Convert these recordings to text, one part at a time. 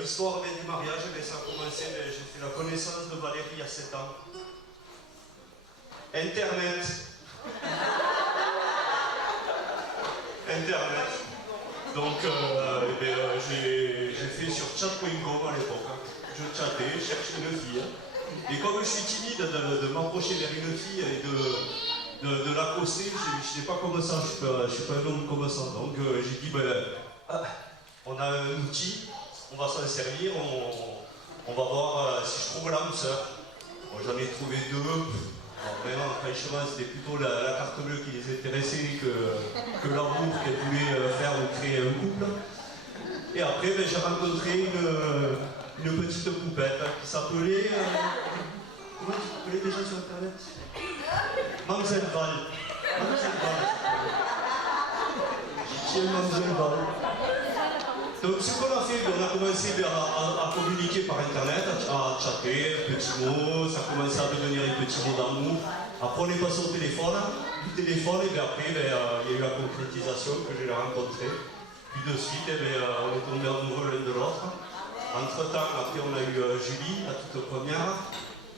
l'histoire du mariage, ça a commencé, j'ai fait la connaissance de Valérie il y a 7 ans. Internet. Internet. Donc, j'ai fait sur chat.com à l'époque. Je chattais, je cherchais une fille. Et comme je suis timide de m'approcher vers une fille et de l'accoster, je ne sais pas comment ça, je ne suis pas un homme comme ça. Donc j'ai dit, on a un outil, on va s'en servir, on va voir si je trouve l'âme sœur. Bon, j'en ai trouvé 2. Bon, vraiment, franchement, c'était plutôt la carte bleue qui les intéressait que l'amour qu'elle voulait faire ou créer un couple. Et après, j'ai rencontré une petite poupette qui s'appelait... comment tu t'appelais déjà sur internet? Mamselle Val. Mamselle Val. Qui est Mamselle Val? Donc ce qu'on a fait, on a commencé à communiquer par internet, à chatter, petits mots, ça a commencé à devenir un petit mot d'amour. Après on est passé au téléphone, du téléphone, et bien après il y a eu la concrétisation que j'ai rencontrée. Puis de suite, on est tombé amoureux l'un de l'autre. Entre temps, après on a eu Julie, la toute première,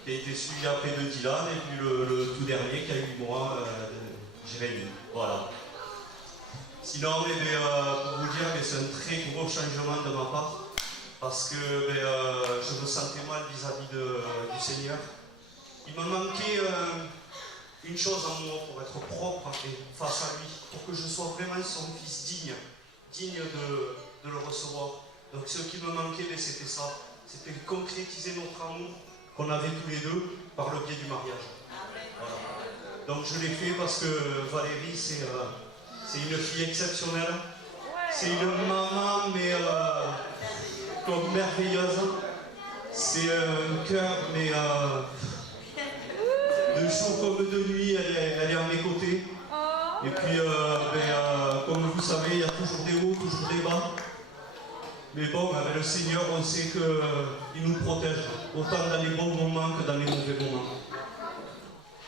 qui a été suivie après de Dylan, et puis le tout dernier qui a eu moi, Jérémy. Voilà. Sinon, pour vous dire que c'est un très gros changement de ma part, parce que je me sentais mal vis-à-vis du Seigneur. Il me manquait une chose en moi pour être propre face à lui, pour que je sois vraiment son fils digne de le recevoir. Donc ce qui me manquait, c'était ça, c'était de concrétiser notre amour qu'on avait tous les deux par le biais du mariage. Voilà. Donc je l'ai fait parce que Valérie, c'est une fille exceptionnelle. C'est une maman, mais comme merveilleuse. C'est un cœur, mais de jour comme de nuit, elle est à mes côtés. Et puis, comme vous savez, il y a toujours des hauts, toujours des bas. Mais bon, avec le Seigneur, on sait qu'il nous protège, autant dans les bons moments que dans les mauvais moments.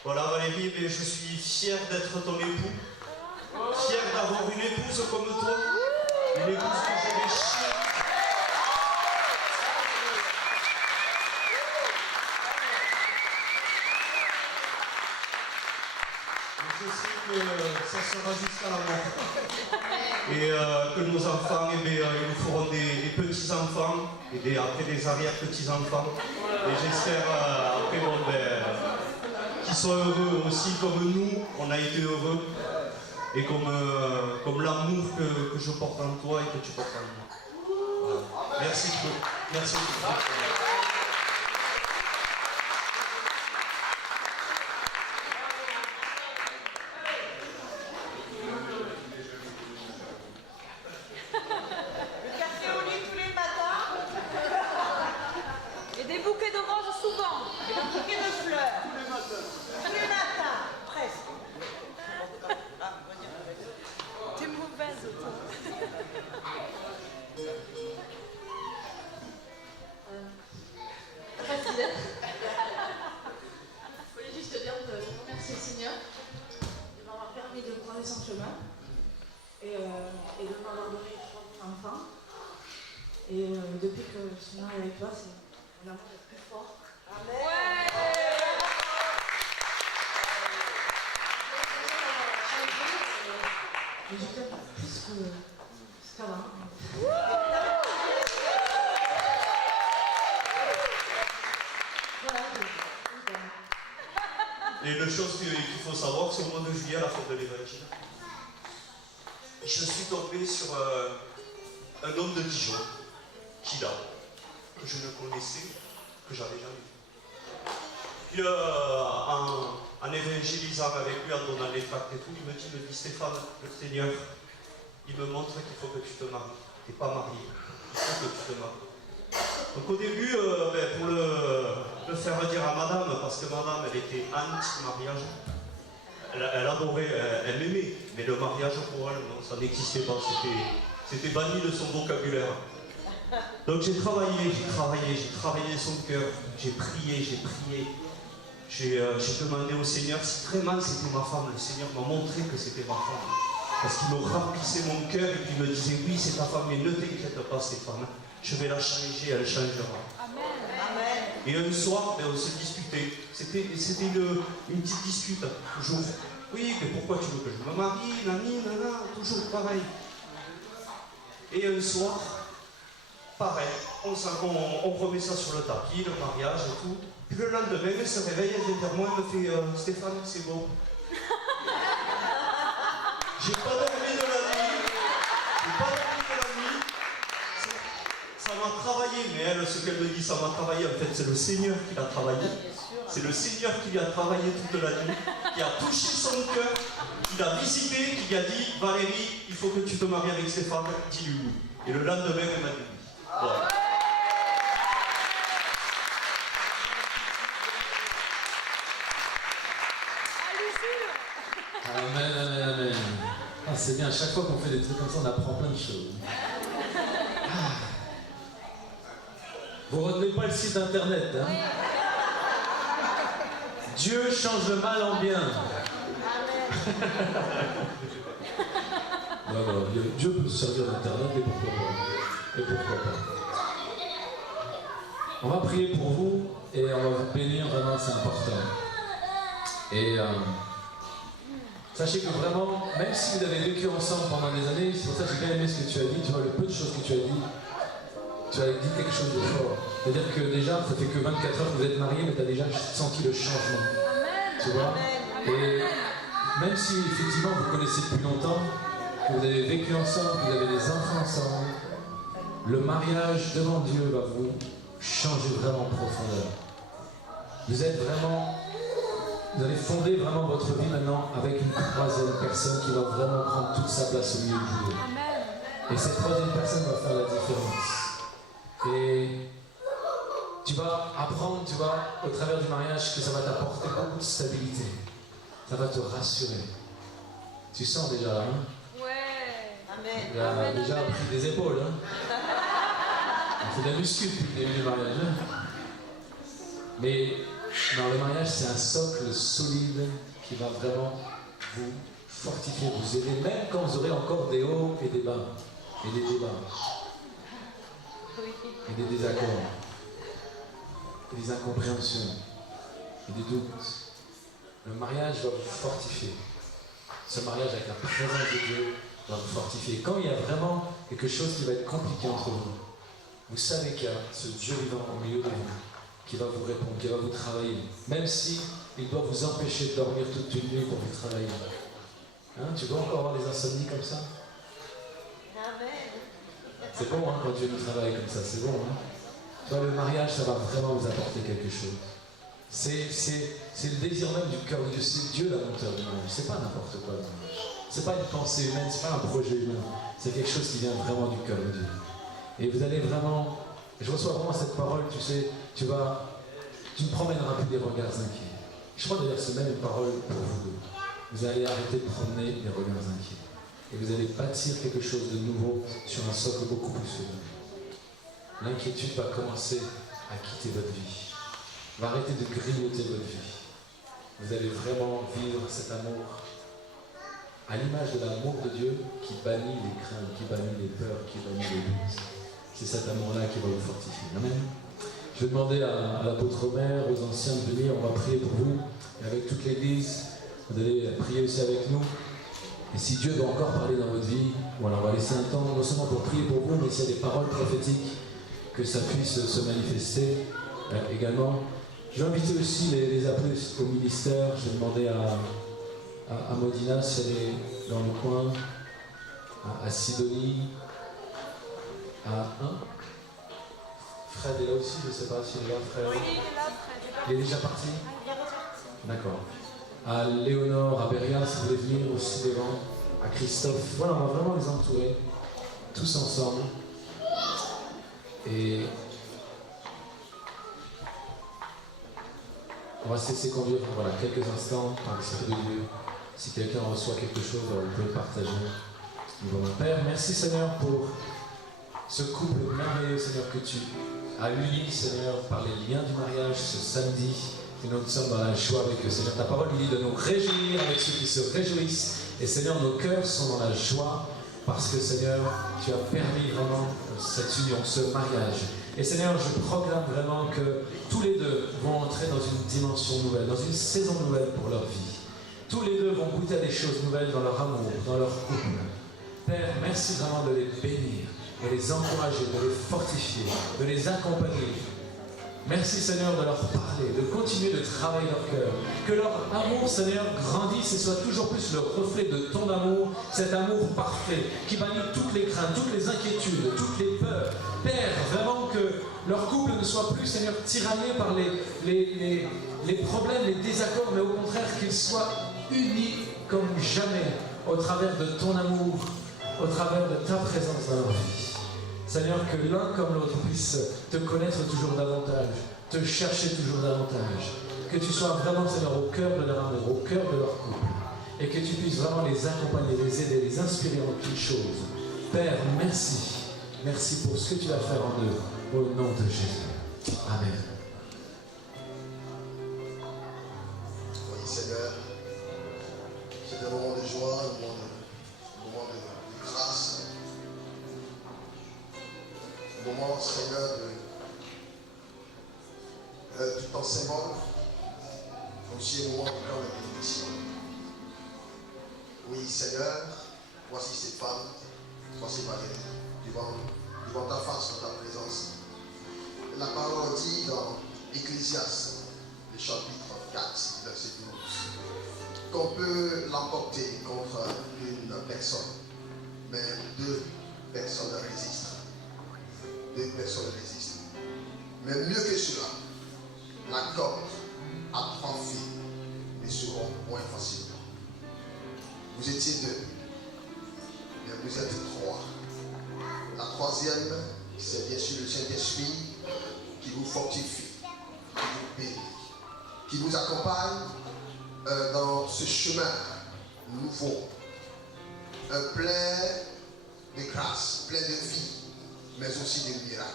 Voilà Valérie, je suis fier d'être ton époux. Fier d'avoir une épouse comme toi, une épouse que j'ai des chiens. Je sais que ça sera jusqu'à la mort. Et que nos enfants, ils nous feront des petits-enfants, et après des arrière-petits-enfants. Et j'espère après qu'ils soient heureux aussi comme nous, on a été heureux. Et comme l'amour que je porte en toi et que tu portes en moi. Voilà. Merci beaucoup. Merci beaucoup. Le café au lit tous les matins. Et des bouquets d'oranges souvent. Et des bouquets de fleurs. Tous les matins, presque. T'es mauvaise, toi. Je voulais juste te dire de remercier le Seigneur de m'avoir permis de croiser son chemin et de m'avoir donné un enfant. Et depuis que je suis mariée avec toi, c'est un amour le plus fort. Amen. Ouais. Et je t'aime plus qu'avant. Voilà, Et une chose qu'il faut savoir, c'est au mois de juillet, à la fête de l'Évangile, je suis tombé sur un homme de Dijon, Kida, que je ne connaissais, que j'avais jamais vu. Puis en évangélisant avec lui, en donnant les tracts et tout, il me dit Stéphane, le Seigneur, il me montre qu'il faut que tu te maries. Tu n'es pas marié, il faut que tu te maries. Donc au début, pour le faire dire à madame, parce que madame, elle était anti-mariage, elle adorait, elle m'aimait, mais le mariage pour elle, non, ça n'existait pas, c'était banni de son vocabulaire. Donc j'ai travaillé son cœur, j'ai prié, j'ai demandé au Seigneur si vraiment c'était ma femme. Le Seigneur m'a montré que c'était ma femme. Parce qu'il me remplissait mon cœur et puis il me disait oui c'est ta femme, mais ne t'inquiète pas Stéphane, je vais la changer, elle changera. Amen. Et un soir, on se disputait. C'était une petite dispute, toujours. Oui, mais pourquoi tu veux que je me marie, nani, nana, toujours pareil. Et un soir, pareil, on remet ça sur le tapis, le mariage et tout. Puis le lendemain, elle se réveille, elle vient vers moi, elle me fait Stéphane, c'est bon. J'ai pas dormi de la nuit. J'ai pas dormi de la nuit. Ça m'a travaillé, mais elle, ce qu'elle me dit, ça m'a travaillé. En fait, c'est le Seigneur qui l'a travaillé. C'est le Seigneur qui lui a travaillé toute la nuit, qui a touché son cœur, qui l'a visité, qui lui a dit Valérie, il faut que tu te maries avec Stéphane, dis-lui oui. Et le lendemain, elle m'a dit oui. Voilà. Amen, amen, amen. Ah, c'est bien, à chaque fois qu'on fait des trucs comme ça, on apprend plein de choses. Ah. Vous retenez pas le site internet, hein? Dieu change le mal en bien. Non, Dieu peut se servir d'internet et pourquoi pas. Et pourquoi pas. On va prier pour vous et on va vous bénir, vraiment c'est important. Et sachez que vraiment, même si vous avez vécu ensemble pendant des années, c'est pour ça que j'ai bien aimé ce que tu as dit, tu vois, le peu de choses que tu as dit, tu as dit quelque chose de fort. C'est-à-dire que déjà, ça fait que 24 heures que vous êtes mariés, mais tu as déjà senti le changement. Tu vois? Et même si effectivement vous connaissez depuis longtemps, que vous avez vécu ensemble, que vous avez des enfants ensemble, le mariage devant Dieu va vous changer vraiment en profondeur. Vous êtes vraiment... Vous allez fonder vraiment votre vie maintenant avec une troisième personne qui va vraiment prendre toute sa place au milieu du jour. Et cette troisième personne va faire la différence. Et tu vas apprendre, tu vois, au travers du mariage, que ça va t'apporter beaucoup de stabilité. Ça va te rassurer. Tu sens déjà là, hein? Ouais. Amen. Il a déjà pris des épaules, hein? On fait de la muscu depuis le début du mariage, hein? Mais dans le mariage, c'est un socle solide qui va vraiment vous fortifier, vous aider, même quand vous aurez encore des hauts et des bas, et des débats, et des désaccords, et des incompréhensions, et des doutes. Le mariage va vous fortifier. Ce mariage avec la présence de Dieu va vous fortifier. Quand il y a vraiment quelque chose qui va être compliqué entre vous, vous savez qu'il y a ce Dieu vivant au milieu de vous, qui va vous répondre, qui va vous travailler, même si il doit vous empêcher de dormir toute une nuit pour vous travailler. Hein, tu dois encore avoir des insomnies comme ça? C'est bon, hein, quand Dieu nous travaille comme ça, c'est bon. Hein? Tu vois, le mariage, ça va vraiment vous apporter quelque chose. C'est le désir même du cœur de Dieu. C'est Dieu l'inventeur du mariage. C'est pas n'importe quoi le mariage. C'est pas une pensée humaine, c'est pas un projet humain. C'est quelque chose qui vient vraiment du cœur de Dieu. Et vous allez vraiment... Je reçois vraiment cette parole, tu sais, tu ne promèneras plus des regards inquiets. Je crois d'ailleurs que c'est même une parole pour vous deux. Vous allez arrêter de promener des regards inquiets. Et vous allez bâtir quelque chose de nouveau sur un socle beaucoup plus solide. L'inquiétude va commencer à quitter votre vie. Va arrêter de grignoter votre vie. Vous allez vraiment vivre cet amour à l'image de l'amour de Dieu qui bannit les craintes, qui bannit les peurs, qui bannit les doutes. C'est cet amour-là qui va vous fortifier. Amen. Je vais demander à l'apôtre Omer, aux anciens de venir, on va prier pour vous. Et avec toute l'église, vous allez prier aussi avec nous. Et si Dieu veut encore parler dans votre vie, voilà, on va laisser un temps, non seulement pour prier pour vous, mais s'il y a des paroles prophétiques, que ça puisse se manifester également. Je vais inviter aussi les appelés au ministère. Je vais demander à Modina si elle est dans le coin, à Sidonie, à Fred est là aussi, je ne sais pas s'il est là, Fred. Oui, il est là, Fred. Il est déjà parti? Il est reparti. D'accord. À Léonore, à Beria, si vous voulez venir aussi devant, à Christophe. Voilà, on va vraiment les entourer, tous ensemble. Et on va se laisser conduire voilà, quelques instants par l'Esprit de Dieu. Si quelqu'un reçoit quelque chose, vous pouvez le partager. Bon, Père, merci Seigneur pour ce couple merveilleux, Seigneur, que tu as uni, Seigneur, par les liens du mariage ce samedi. Et nous sommes dans la joie avec eux. Seigneur, ta parole nous dit de nous réjouir avec ceux qui se réjouissent. Et Seigneur, nos cœurs sont dans la joie parce que Seigneur, tu as permis vraiment cette union, ce mariage. Et Seigneur, je proclame vraiment que tous les deux vont entrer dans une dimension nouvelle, dans une saison nouvelle pour leur vie. Tous les deux vont goûter à des choses nouvelles dans leur amour, dans leur couple. Père, merci vraiment de les bénir, de les encourager, de les fortifier, de les accompagner. Merci Seigneur de leur parler, de continuer de travailler leur cœur. Que leur amour, Seigneur, grandisse et soit toujours plus le reflet de ton amour, cet amour parfait qui bannit toutes les craintes, toutes les inquiétudes, toutes les peurs. Père, vraiment que leur couple ne soit plus, Seigneur, tyranné par les problèmes, les désaccords, mais au contraire qu'ils soient unis comme jamais au travers de ton amour, au travers de ta présence dans leur vie. Seigneur, que l'un comme l'autre puisse te connaître toujours davantage, te chercher toujours davantage. Que tu sois vraiment, Seigneur, au cœur de leur amour, au cœur de leur couple. Et que tu puisses vraiment les accompagner, les aider, les inspirer en toutes choses. Père, merci. Merci pour ce que tu vas faire en eux. Au nom de Jésus. Amen. Oui, Seigneur, c'est un moment de joie, un moment de grâce. Un moment, Seigneur, de tout enseignement, mais aussi un moment de grande bénédiction. Oui, Seigneur, voici ces femmes, voici Valérie, devant ta face, dans ta présence. La parole dit dans Ecclésiaste, le chapitre 4, verset 12, qu'on peut l'emporter contre une personne, mais deux personnes résistent. Deux personnes résistent. Mais mieux que cela, la corde à 3 fils ne seront moins facilement. Vous étiez 2, mais vous êtes 3. La troisième, c'est bien sûr le Saint-Esprit qui vous fortifie, qui vous bénit, qui vous accompagne dans ce chemin nouveau, plein de grâce, plein de vie, mais aussi de miracles.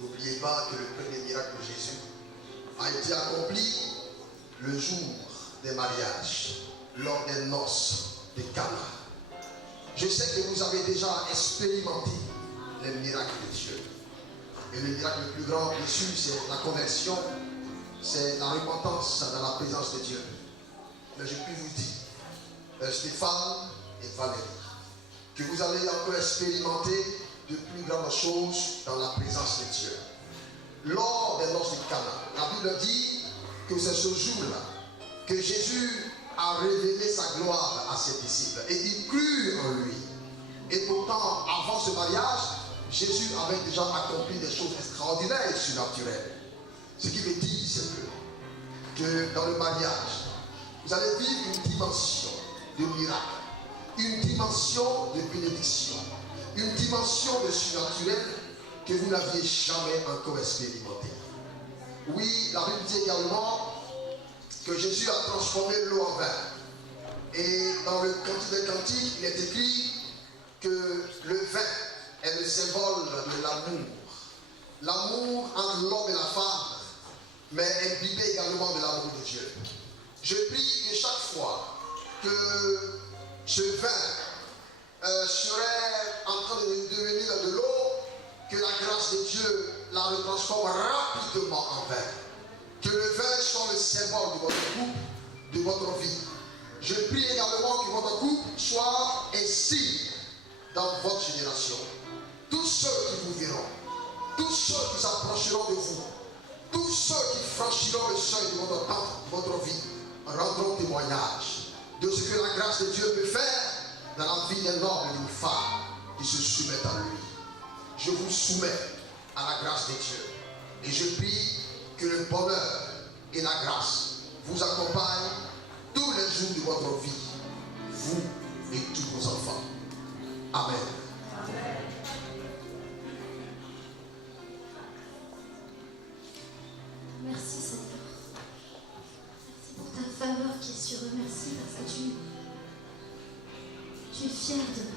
N'oubliez pas que le premier miracle de Jésus a été accompli le jour des mariages, lors des noces de Cana. Je sais que vous avez déjà expérimenté les miracles de Dieu. Et le miracle le plus grand, bien sûr, c'est la conversion, c'est la repentance dans la présence de Dieu. Mais je puis vous dire, Stéphane et Valérie, que vous allez encore expérimenter de plus grandes choses dans la présence de Dieu. Lors des noces de Cana, la Bible dit que c'est ce jour-là que Jésus a révélé sa gloire à ses disciples et ils crurent en lui. Et pourtant, avant ce mariage, Jésus avait déjà accompli des choses extraordinaires et surnaturelles. Ce qui veut dire, c'est que dans le mariage, vous allez vivre une dimension de miracle, une dimension de bénédiction, une dimension de surnaturel que vous n'aviez jamais encore expérimenté. Oui, la Bible dit également que Jésus a transformé l'eau en vin. Et dans le Cantique des Cantiques, il est écrit que le vin est le symbole de l'amour. L'amour entre l'homme et la femme, mais imbibé également de l'amour de Dieu. Je prie que chaque fois que ce vin serait en train de devenir de l'eau, que la grâce de Dieu la retransforme rapidement en vin. Que le vin soit le symbole de votre couple, de votre vie. Je prie également que votre couple soit un signe dans votre génération. Tous ceux qui vous verront, tous ceux qui s'approcheront de vous, tous ceux qui franchiront le seuil de votre temps, de votre vie, rendront témoignage de ce que la grâce de Dieu peut faire dans la vie d'un homme et d'une femme qui se soumettent à lui. Je vous soumets à la grâce de Dieu. Et je prie que le bonheur et la grâce vous accompagnent tous les jours de votre vie, vous et tous vos enfants. Amen. Amen. Merci Seigneur. Merci pour ta faveur qui est sur eux. Merci parce que tu es fier d'eux.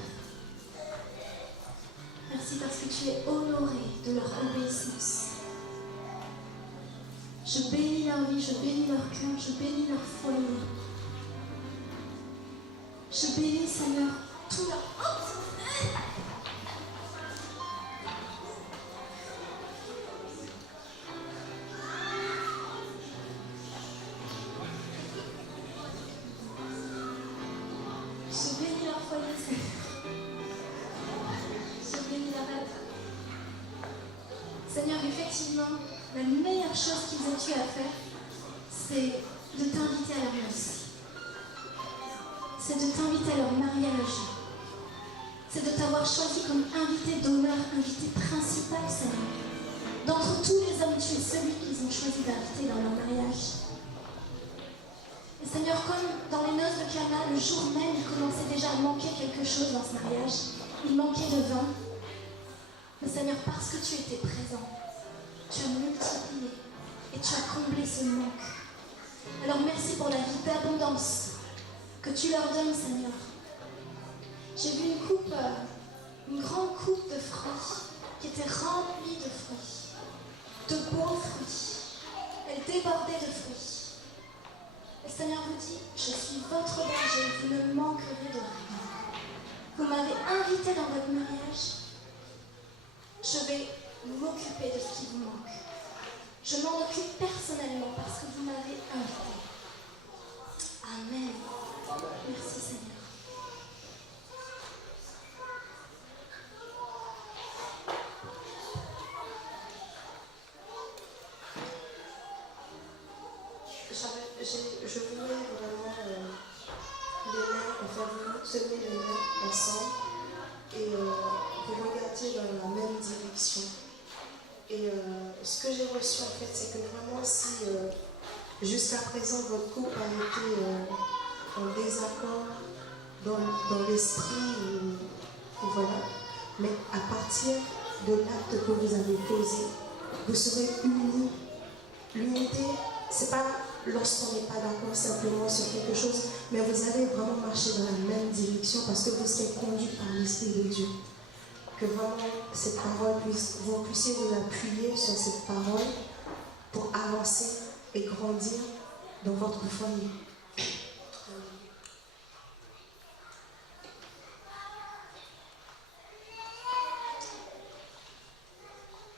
Merci parce que tu es honoré de leur obéissance. Je bénis leur vie, je bénis leur cœur, je bénis leur foyer. Je bénis Seigneur tout leur... Je bénis leur foyer, Seigneur. Je bénis leur être. Seigneur, effectivement, la meilleure chose qu'ils aient eu à faire, c'est de t'inviter à leur noces. C'est de t'inviter à leur mariage. C'est de t'avoir choisi comme invité d'honneur, invité principal, Seigneur. D'entre tous les hommes, tu es celui qu'ils ont choisi d'inviter dans leur mariage. Et Seigneur, comme dans les noces de Cana, le jour même, il commençait déjà à manquer quelque chose dans ce mariage. Il manquait de vin. Mais Seigneur, parce que tu étais présent, tu as multiplié et tu as comblé ce manque. Alors merci pour la vie d'abondance que tu leur donnes, Seigneur. J'ai vu une grande coupe de fruits qui était remplie de fruits, de beaux fruits. Elle débordait de fruits. Et le Seigneur vous dit, je suis votre berger, vous ne manquerez de rien. Vous m'avez invité dans votre mariage. Je vais m'occuper de ce qui vous manque. Je m'en occupe personnellement parce que vous m'avez invité. Amen. Merci Seigneur. Je voulais vraiment les mains, enfin vous tenez les mains ensemble et vous regardiez dans la même direction. Et ce que j'ai reçu en fait, c'est que vraiment si jusqu'à présent votre couple a été en désaccord dans l'esprit, ou voilà, mais à partir de l'acte que vous avez posé, vous serez unis. L'unité, c'est pas lorsqu'on n'est pas d'accord simplement sur quelque chose, mais vous allez vraiment marcher dans la même direction parce que vous serez conduit par l'Esprit de Dieu. Que vraiment cette parole vous puissiez vous appuyer sur cette parole pour avancer et grandir dans votre foyer.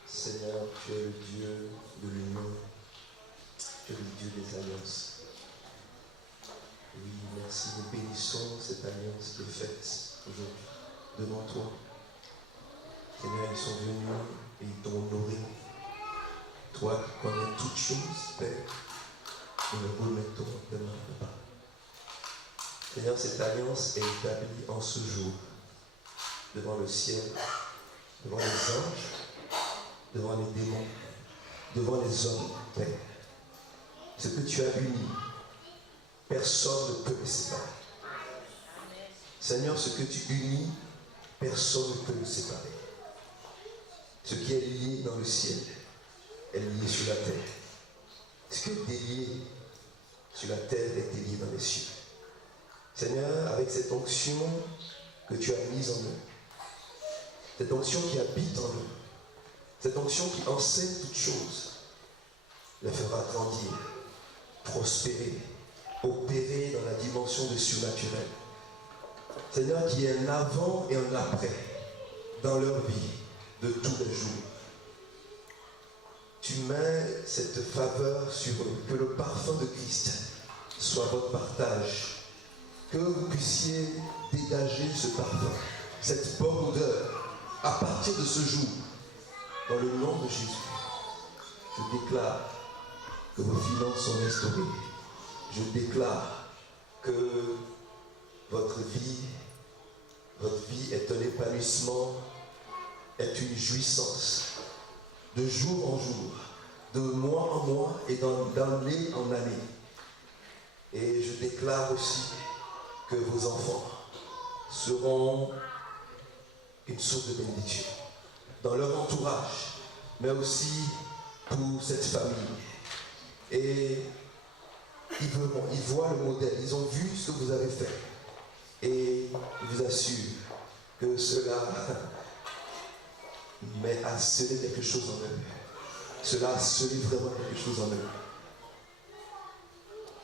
Seigneur, tu es le Dieu de l'union, tu es le Dieu des alliances. Oui, merci, nous bénissons cette alliance qui est faite aujourd'hui devant toi. Seigneur, ils sont venus et ils t'ont honoré. Toi qui connais toutes choses, Père, nous le remettons demain, Papa. Seigneur, cette alliance est établie en ce jour, devant le ciel, devant les anges, devant les démons, devant les hommes, Père. Ce que tu as uni, personne ne peut le séparer. Seigneur, ce que tu unis, personne ne peut le séparer. Ce qui est lié dans le ciel est lié sur la terre. Ce qui est lié sur la terre est lié dans les cieux. Seigneur, avec cette onction que tu as mise en eux, cette onction qui habite en eux, cette onction qui enseigne toutes choses, les fera grandir, prospérer, opérer dans la dimension du surnaturel. Seigneur, qu'il y ait un avant et un après dans leur vie de tous les jours. Tu mets cette faveur sur eux, que le parfum de Christ soit votre partage, que vous puissiez dégager ce parfum, cette bonne odeur, à partir de ce jour, dans le nom de Jésus. Je déclare que vos finances sont restaurées. Je déclare que votre vie est un épanouissement, est une jouissance, de jour en jour, de mois en mois et d'année en année. Et je déclare aussi que vos enfants seront une source de bénédiction dans leur entourage, mais aussi pour cette famille. Et ils voient le modèle, ils ont vu ce que vous avez fait. Et je vous assure que cela a scellé quelque chose en eux. Cela a scellé vraiment quelque chose en eux.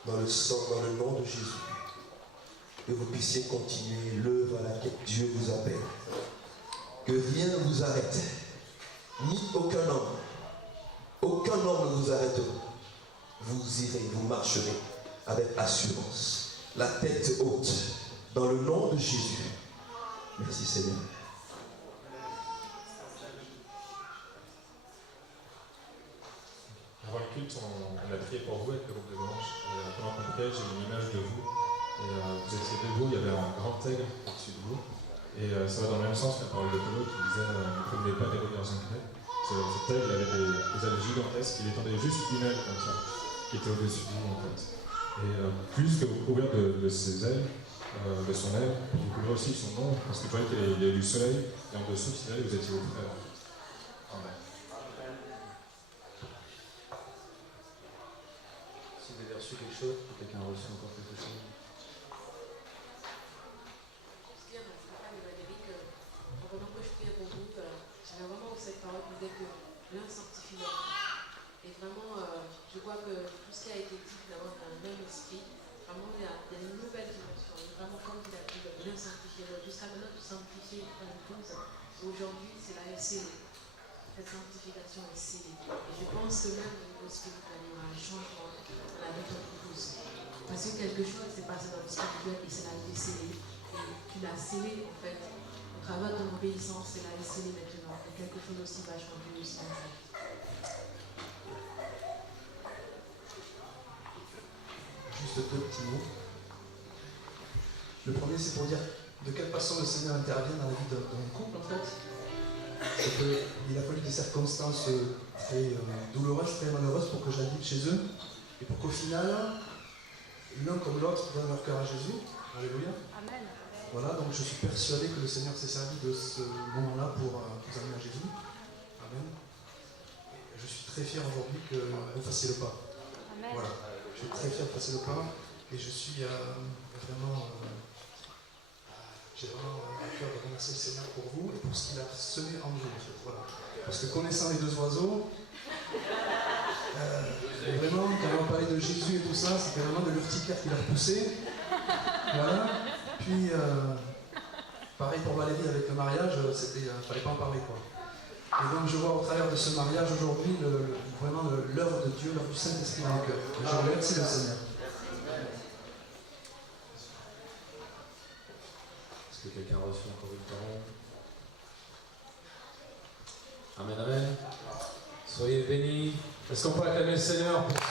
Dans le sang, dans le nom de Jésus. que vous puissiez continuer l'œuvre à laquelle Dieu vous appelle. Que rien ne vous arrête, ni aucun homme. Aucun homme ne vous arrêtera. Vous irez, vous marcherez avec assurance, la tête haute, dans le nom de Jésus. Merci Seigneur. Avant le culte, on a prié pour vous avec le groupe de louanges. Et pendant qu'on priait, j'ai une image de vous. Et vous étiez debout, il y avait un grand aigle au-dessus de vous. Et ça va dans le même sens que la parole de Paulo qui disait ne promenez pas des regards inclinés. Cet aigle avait des ailes gigantesques, il étendait juste une aile comme ça, qui était au-dessus de vous en fait. Et plus que vous couvrir de ses ailes, de son aile, vous couvrez aussi son nom, parce que vous voyez qu'il y a du soleil, et en dessous de cette aile, vous étiez vos frères. Amen. Si vous avez reçu quelque chose, quelqu'un a reçu encore quelque chose. Pendant que je priais pour vous, j'avais vraiment cette parole qui disait que l'un sanctifie l'autre. Et vraiment, je vois que tout ce qui a été dit finalement dans le même esprit, vraiment il y a une nouvelle dimension. Et vraiment, comme il a dit, l'un sanctifie l'autre. Jusqu'à maintenant, tu sanctifies dans une chose. Aujourd'hui, c'est la scellée. Cette sanctification est scellée. Et je pense que même au niveau spirituel, il y aura un changement dans la vie de ton épouse. Parce que quelque chose s'est passé dans le spirituel et c'est la vie scellée. Et tu l'as scellée en fait. Au travers de l'obéissance, c'est la scellée maintenant. Et quelque chose aussi va changer aussi en fait. Juste deux petits mots. Le premier, c'est pour dire de quelle façon le Seigneur intervient dans la vie d'un couple, en fait. C'est qu'il a fallu des circonstances très douloureuses, très malheureuses pour que j'habite chez eux. Et pour qu'au final, l'un comme l'autre donnent leur cœur à Jésus. Alléluia. Amen. Voilà, donc je suis persuadé que le Seigneur s'est servi de ce moment-là pour vous amener à Jésus. Amen. Et je suis très fier aujourd'hui que vous fassiez le pas. Amen. Voilà. Je suis très fier de passer le pas et je suis vraiment, j'ai vraiment à cœur de remercier le Seigneur pour vous et pour ce qu'il a semé en vous. En fait. Voilà. Parce que connaissant les deux oiseaux, vraiment, quand on parlait de Jésus et tout ça, c'était vraiment de l'urticaire qui l'a repoussé. Voilà. Puis, pareil pour Valérie avec le mariage, fallait pas en parler quoi. Et donc je vois au travers de ce mariage aujourd'hui vraiment l'œuvre de Dieu, l'œuvre du Saint-Esprit dans le cœur. Et je remercie le Seigneur. Est-ce que quelqu'un a reçu encore une parole? Amen, amen. Soyez bénis. Est-ce qu'on peut acclamer le Seigneur pour ce